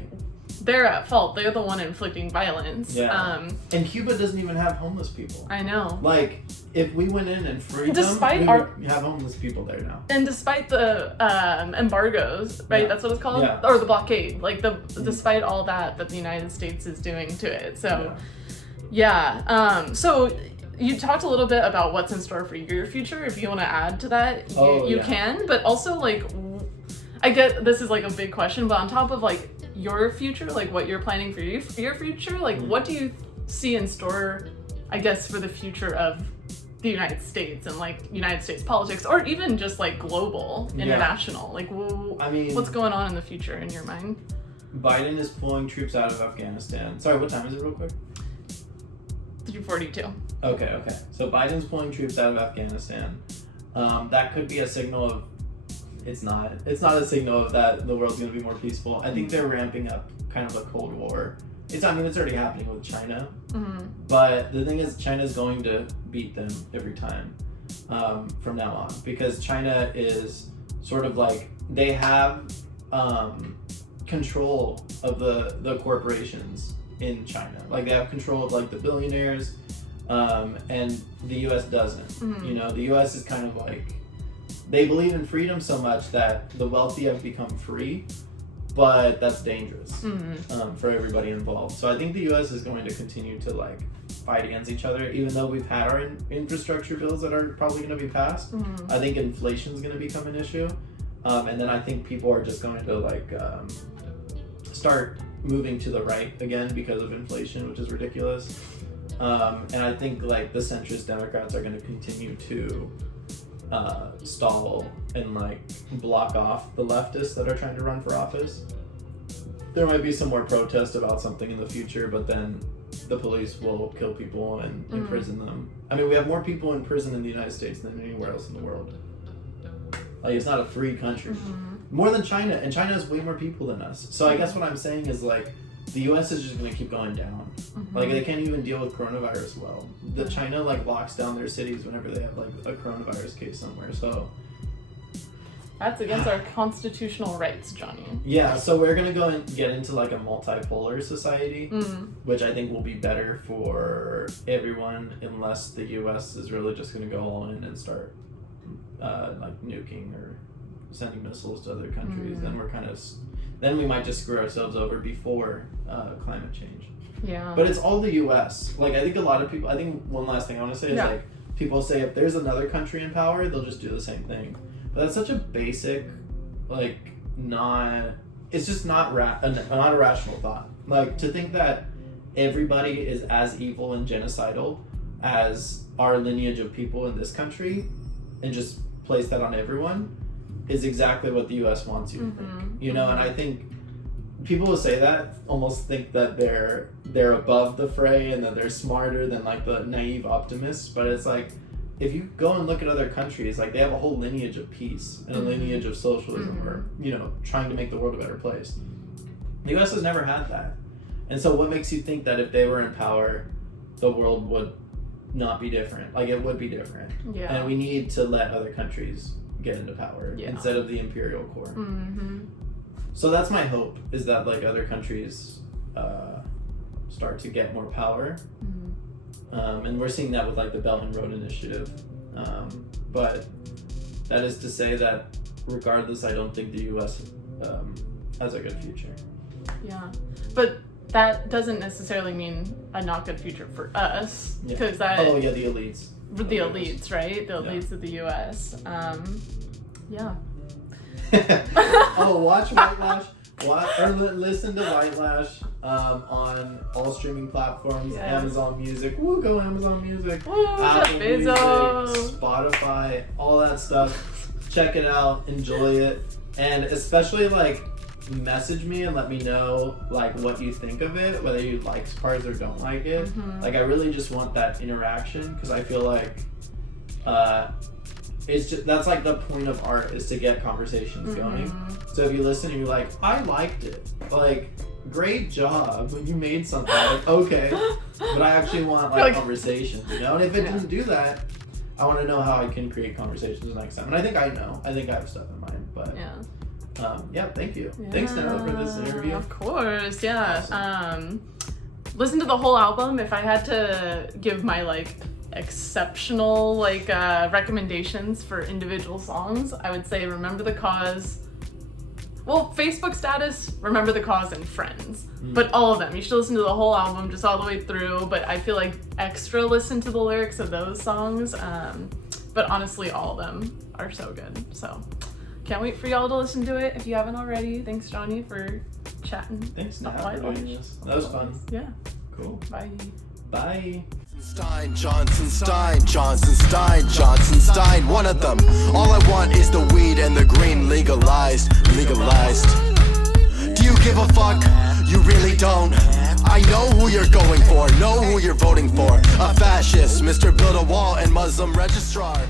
they're at fault. They're the one inflicting violence. And Cuba doesn't even have homeless people. I know. Like, if we went in and freed them, we would have homeless people there now. And despite the embargoes, right? That's what it's called? Yeah. Or the blockade. Like, despite all that the United States is doing to it. So, so you talked a little bit about what's in store for your future. If you want to add to that, you can. But also, like, I get this is like a big question, but on top of like your future, like what you're planning for your future, like what do you see in store, I guess, for the future of the United States and like United States politics, or even just like global, international? Like, I mean, what's going on in the future in your mind? Biden is pulling troops out of Afghanistan. Sorry, what time is it real quick? 3:42. Okay. So Biden's pulling troops out of Afghanistan. That could be a signal of, it's not a signal of that the world's going to be more peaceful. I think they're ramping up kind of a Cold War. It's already happening with China. But the thing is, China's going to beat them every time from now on, because China is sort of like, they have control of the corporations in China. Like, they have control of like the billionaires, and the US doesn't. You know, the US is kind of like, they believe in freedom so much that the wealthy have become free, but that's dangerous for everybody involved. So I think the US is going to continue to like fight against each other, even though we've had our infrastructure bills that are probably going to be passed. I think inflation is going to become an issue, and then I think people are just going to like start moving to the right again because of inflation, which is ridiculous. And I think like the centrist Democrats are going to continue to stall and like block off the leftists that are trying to run for office. There might be some more protest about something in the future, but then the police will kill people and imprison them. I mean, we have more people in prison in the United States than anywhere else in the world. Like, it's not a free country. More than China, and China has way more people than us. So I guess what I'm saying is like, the U.S. is just going to keep going down. Like, they can't even deal with coronavirus well. The China, like, locks down their cities whenever they have, like, a coronavirus case somewhere, so... That's against our constitutional rights, Johnny. Yeah, so we're going to go and get into, like, a multipolar society, which I think will be better for everyone unless the U.S. is really just going to go all in and start, like, nuking or sending missiles to other countries. Then we're kind of... Then we might just screw ourselves over before climate change. Yeah. But it's all the U.S. Like, I think a lot of people... I think one last thing I want to say is, like, people say if there's another country in power, they'll just do the same thing. But that's such a basic, like, not... It's just not not a rational thought. Like, to think that everybody is as evil and genocidal as our lineage of people in this country and just place that on everyone is exactly what the U.S. wants you to think. You know, and I think people who say that almost think that they're above the fray and that they're smarter than, like, the naive optimists. But it's like, if you go and look at other countries, like, they have a whole lineage of peace and a lineage of socialism or, you know, trying to make the world a better place. The U.S. has never had that. And so what makes you think that if they were in power, the world would not be different? Like, it would be different. Yeah. And we need to let other countries get into power instead of the imperial core. So that's my hope, is that, like, other countries start to get more power. And we're seeing that with, like, the Belt and Road Initiative. But that is to say that regardless, I don't think the U.S. has a good future. Yeah. But that doesn't necessarily mean a not good future for us. Because that... Oh, yeah, the elites. The elites, right? The elites of the U.S. Yeah. Oh, watch Whitelash. Or listen to Whitelash on all streaming platforms. Amazon Music. Woo, go Amazon Music. Woo, Apple Music, Spotify, all that stuff. Check it out. Enjoy it. And especially, like, message me and let me know, like, what you think of it, whether you like parts or don't like it. Like, I really just want that interaction, because I feel like it's just, that's, like, the point of art, is to get conversations going. So if you listen and you're like, I liked it, like, great job, you made something, like, okay, but I actually want, like, conversations, you know? And if it didn't do that, I want to know how I can create conversations next time. And I think I know. I think I have stuff in mind, but thank you. Thanks, Natalie, for this interview. Of course, Awesome. Listen to the whole album. If I had to give my, like, exceptional, like, recommendations for individual songs, I would say Remember the Cause. Well, Facebook Status, Remember the Cause, and Friends. But all of them. You should listen to the whole album, just all the way through. But I feel like extra listen to the lyrics of those songs. But honestly, all of them are so good. So can't wait for y'all to listen to it if you haven't already. Thanks, Johnny, for chatting. Thanks, Nat, for doing this. That was fun. Yeah. Cool. Bye. Bye. Johnson Stein, one of them. All I want is the weed and the green legalized. Do you give a fuck? You really don't. I know who you're going for, know who you're voting for. A fascist, Mr. Build a Wall and Muslim registrar.